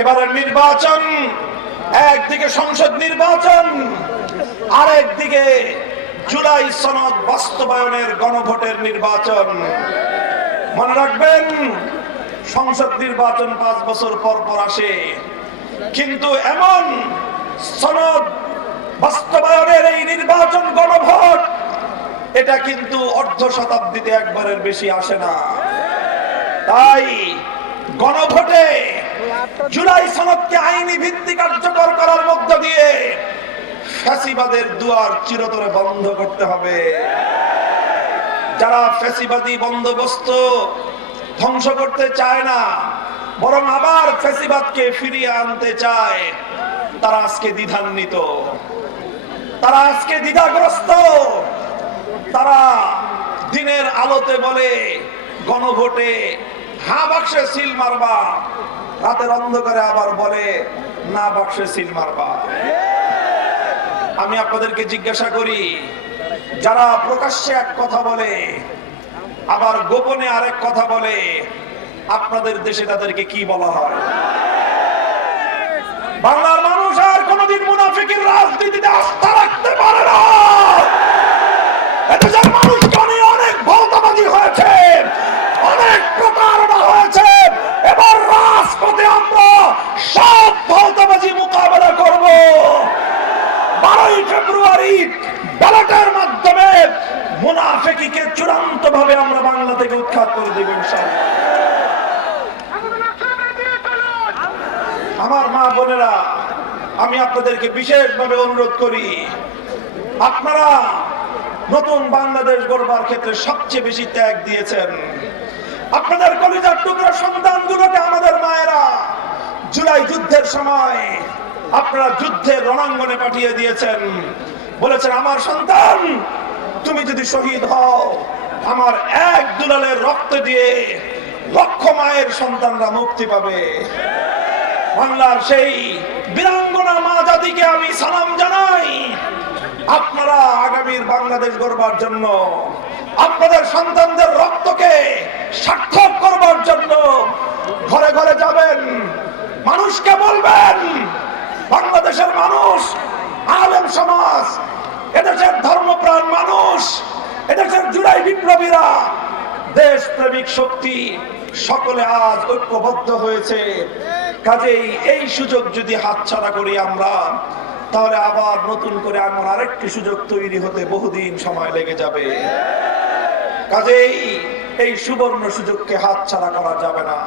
এবারের নির্বাচন একদিকে সংসদ নির্বাচন, আরেকদিকে জুলাই সনদ বাস্তবায়নের গণভোটের নির্বাচন। মনে রাখবেন, সংসদ নির্বাচন 5 বছর পর পর আসে, কিন্তু এমন সনদ বাস্তবায়নের এই নির্বাচন গণভোট, এটা কিন্তু অর্ধ শতাব্দীতে একবারের বেশি আসে না। তাই গণভোটে জুলাই সনদকে আইনি ভিত্তি কার্যকর করার মধ্য দিয়ে ফ্যাসিবাদের দুয়ার চিরতরে বন্ধ করতে হবে। যারা ফ্যাসিবাদী বন্দোবস্ত ধ্বংস করতে চায় না, বরং আবার ফ্যাসিবাদকে ফিরিয়ে আনতে চায়, তারা আজকে দ্বিধান্বিত, তারা আজকে দ্বিধাগ্রস্ত। তারা দিনের আলোতে বলে গণভোটে হ্যাঁ বাক্সে সিল মারবা, রাতের অন্ধকারে আবার বলে না বাক্সে সিল মারবা। আমি আপনাদেরকে জিজ্ঞাসা করি, যারা প্রকাশ্যে এক কথা বলে আবার গোপনে আরেক কথা বলে, আপনাদের দেশে তাদেরকে কি বলা হয়? বাংলার মানুষ আর কোনদিন মুনাফিকের রাজনীতিতে আস্থা রাখতে পারে না। এদেশের মানুষকে অনেক ভৌতাবাজি হয়েছে, অনেক প্রতারণা হয়েছে। এবার রাজপথে আমরা সব ভৌতাবাজি মোকাবেলা করব। 12ই ফেব্রুয়ারি ব্যালটের মাধ্যমে মুনাফিককে চূড়ান্ত ভাবে আমরা বাংলা থেকে উৎখাত করে দেব ইনশাআল্লাহ। আমার মা বোনেরা, আমি আপনাদেরকে বিশেষভাবে অনুরোধ করি, আপনারা নতুন বাংলাদেশ গড়বার ক্ষেত্রে সবচেয়ে বেশি ত্যাগ দিয়েছেন। আপনাদের কলিজার টুকরা সন্তানগুলোকে আমাদের মায়েরা জুলাই যুদ্ধের সময় আপনারা যুদ্ধের রণাঙ্গনে পাঠিয়ে দিয়েছেন। বলেছেন, আমার সন্তান তুমি যদি শহীদ হও, আমার এক দুলালের রক্ত দিয়ে লক্ষ মায়ের সন্তানরা মুক্তি পাবে। বাংলার সেই বীরাঙ্গনা মা জাতিকে আমি সালাম জানাই। আপনারা আগামীর বাংলাদেশ গড়বার জন্য, আপনাদের সন্তানদের রক্তকে সার্থক করবার জন্য ঘরে ঘরে যাবেন, মানুষকে বলবেন, বাংলাদেশের মানুষ, আলেম সমাজ, এদেশের ধর্মপ্রাণ মানুষ, এদেশের জুলাই বিপ্লবীরা, দেশ প্রেমিক শক্তি সকলে আজ ঐক্যবদ্ধ হয়েছে। কাজেই এই সুযোগ যদি হাতছাড়া করি আমরা, তাহলে আবার নতুন করে এমন আরেকটি সুযোগ তৈরি হতে বহুদিন সময় লেগে যাবে। কাজেই এই সুবর্ণ সুযোগকে হাতছাড়া করা যাবে না।